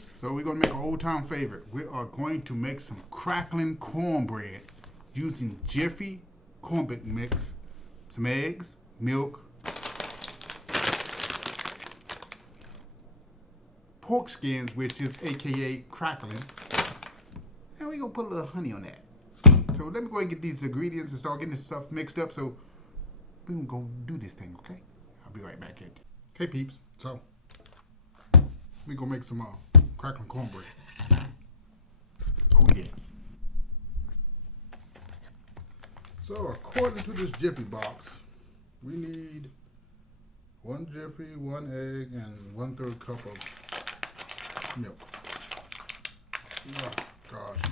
peeps, so we're going to make an old time favorite. We are going to make some crackling cornbread using Jiffy cornbread mix, some eggs, milk, pork skins, which is aka crackling, and we're going to put a little honey on that. So let me go ahead and get these ingredients and start getting this stuff mixed up, so we're going to go do this thing, okay? I'll be right back at you. Hey peeps, so we gonna make some crackling cornbread. Oh yeah. So according to this Jiffy box, we need 1 Jiffy, 1 egg, and 1/3 cup of milk. Oh gosh.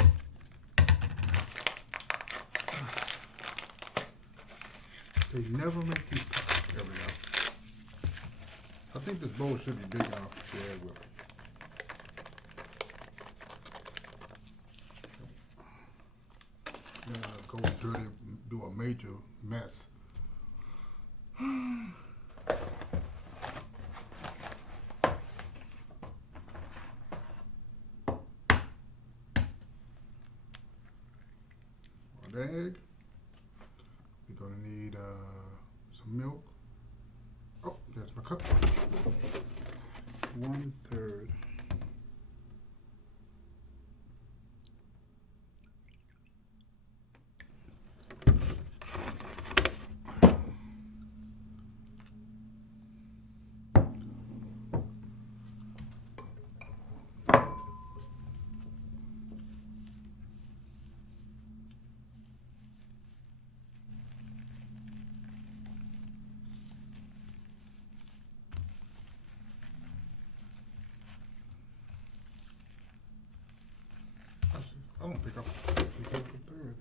They never make these. There we go. I think this bowl should be big enough to share with it. Go dirty, do a major mess. One egg. We're gonna need some milk. Oh, that's my cup. 1/3. I don't think I'll take that for 1/3.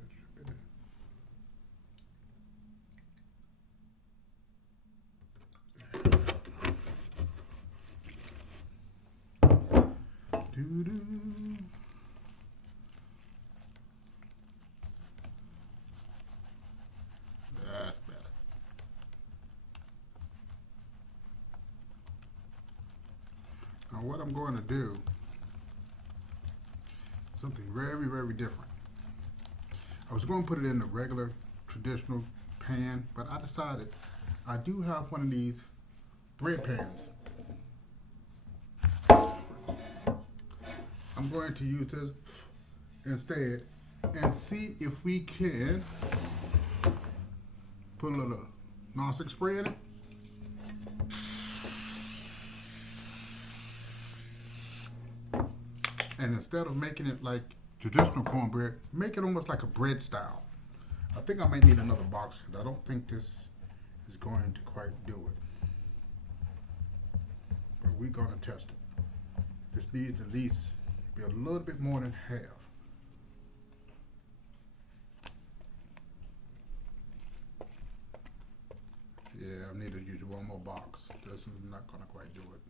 Doo-doo. That's better. Now what I'm going to do, something very, very different. I was going to put it in the regular, traditional pan, but I decided I do have one of these bread pans. I'm going to use this instead and see if we can put a little nonstick spray in it. And instead of making it like traditional cornbread, make it almost like a bread style. I think I might need another box because I don't think this is going to quite do it. But we're going to test it. This needs at least be a little bit more than half. Yeah, I need to use one more box. This is not going to quite do it.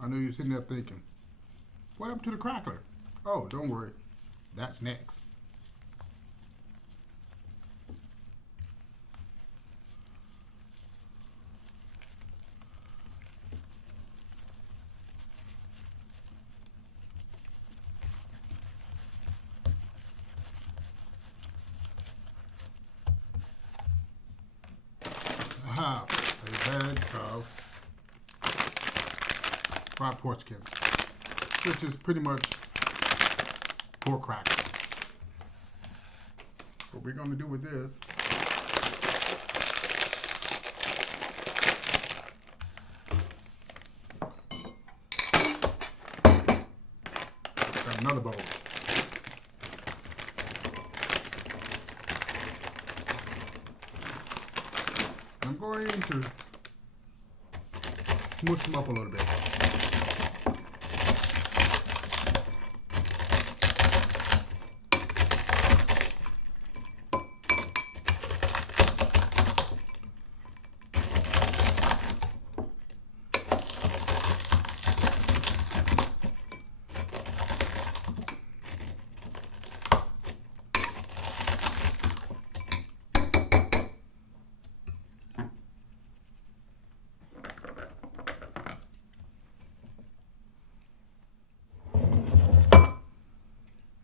I know you're sitting there thinking, what happened to the crackler? Oh, don't worry, that's next. I have a bag of 5 pork skins, which is pretty much pork crackers. What we're going to do with this begin to smush them up a little bit.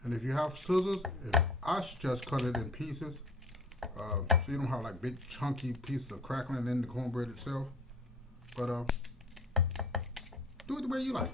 And if you have scissors, I should just cut it in pieces, so you don't have like big chunky pieces of crackling in the cornbread itself. But do it the way you like.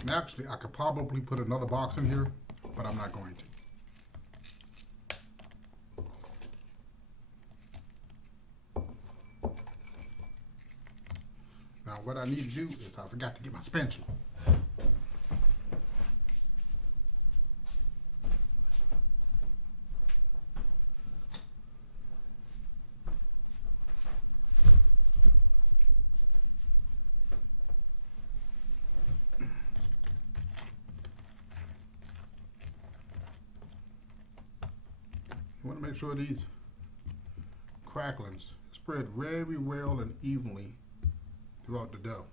And actually, I could probably put another box in here, but I'm not going to. Now, what I need to do is I forgot to get my spatula. You want to make sure these cracklings spread very well and evenly throughout the dough.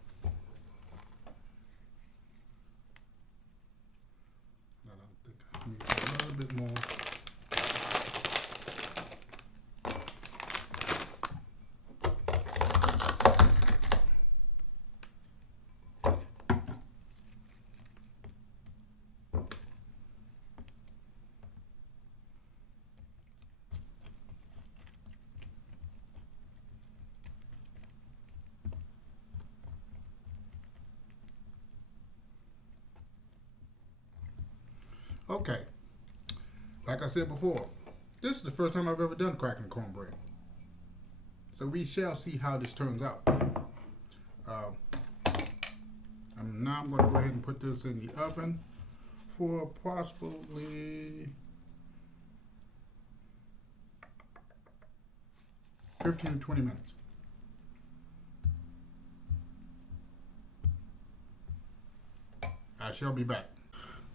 I think I need a little bit more. Okay, like I said before, this is the first time I've ever done crackling cornbread. So we shall see how this turns out. And now I'm going to go ahead and put this in the oven for approximately 15 to 20 minutes. I shall be back.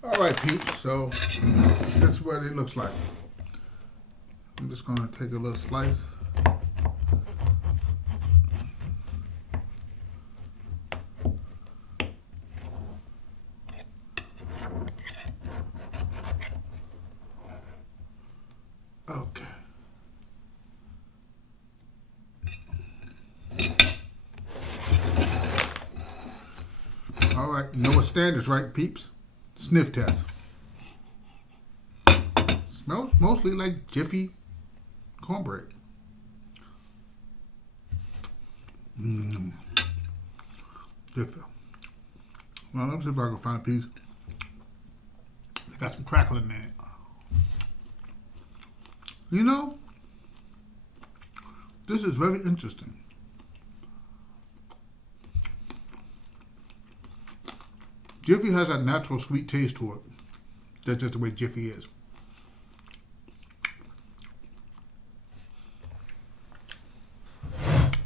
All right, peeps, so this is what it looks like. I'm just gonna take a little slice. Okay. All right, you know what standards, right, peeps? Sniff test. Smells mostly like Jiffy cornbread. Jiffy. Well, let's see if I can find a piece. It's got some crackling in it. You know, this is very interesting. Jiffy has a natural sweet taste to it. That's just the way Jiffy is.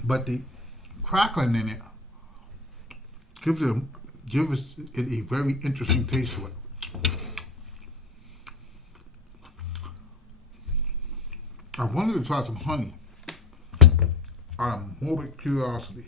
But the crackling in it gives it a very interesting taste to it. I wanted to try some honey out of morbid curiosity.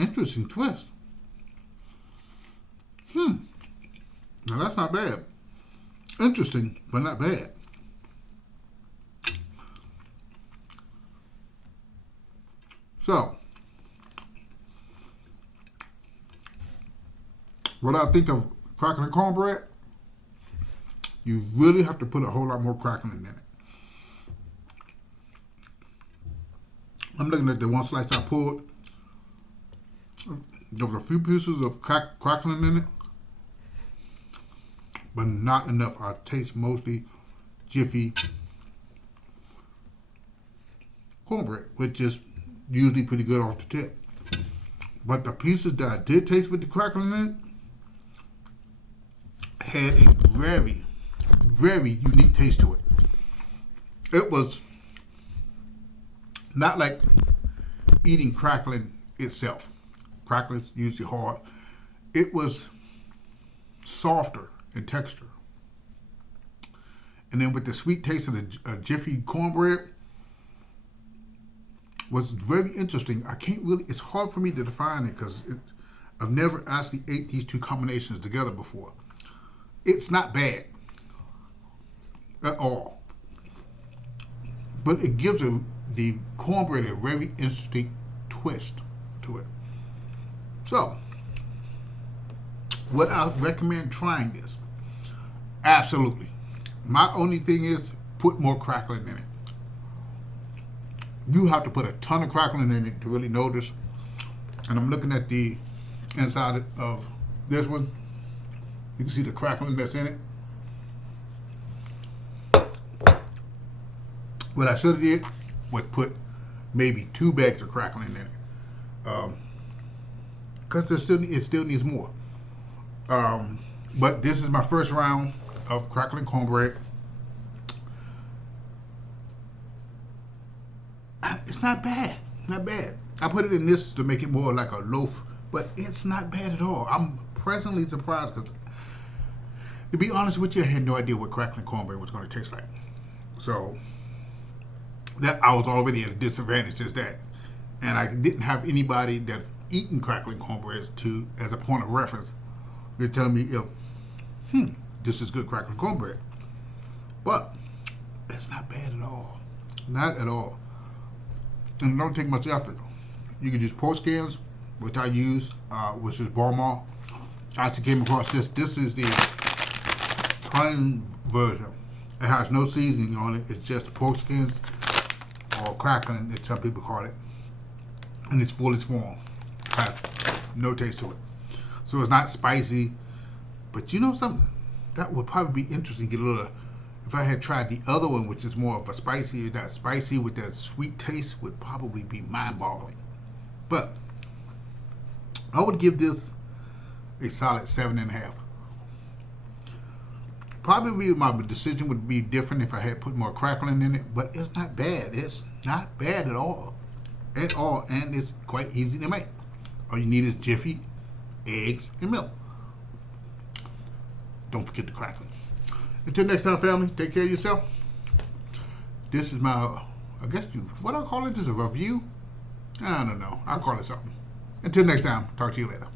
Interesting twist. Now that's not bad. Interesting, but not bad. So, What I think of crackling cornbread, you really have to put a whole lot more crackling in it. I'm looking at the one slice I pulled. There was a few pieces of crackling in it, but not enough. I taste mostly jiffy cornbread, which is usually pretty good off the tip. But the pieces that I did taste with the crackling in it had a very, very unique taste to it. It was not like eating crackling itself. Crackling is usually hard. It was softer in texture. And then with the sweet taste of the jiffy cornbread, was very interesting. I can't really, it's hard for me to define it because I've never actually ate these two combinations together before. It's not bad at all. But it gives the cornbread a very interesting twist to it. So, would I recommend trying this? Absolutely. My only thing is put more crackling in it. You have to put a ton of crackling in it to really notice. And I'm looking at the inside of this one. You can see the crackling that's in it. What I should have did was put maybe 2 bags of crackling in it. Because it still needs more. But this is my first round of crackling cornbread. It's not bad. Not bad. I put it in this to make it more like a loaf, but it's not bad at all. I'm pleasantly surprised because, to be honest with you, I had no idea what crackling cornbread was going to taste like. So, that I was already at a disadvantage just that. And I didn't have anybody that's eaten crackling cornbread as a point of reference to tell me if, this is good crackling cornbread. But, it's not bad at all. Not at all. And it don't take much effort. You can use pork skins, which I use, which is Balmain. I actually came across this. This is the plain version. It has no seasoning on it. It's just pork skins or crackling, as some people call it. And it's full its form. It has no taste to it. So it's not spicy. But you know something? That would probably be interesting to get a little. If I had tried the other one, which is more of a spicy, that spicy with that sweet taste, would probably be mind-boggling. But I would give this a solid 7.5. Probably my decision would be different if I had put more crackling in it, but it's not bad. It's not bad at all. At all, and it's quite easy to make. All you need is jiffy, eggs, and milk. Don't forget the crackling. Until next time, family, take care of yourself. This is my, I guess what I call it, this is a review? I don't know. I'll call it something. Until next time, talk to you later.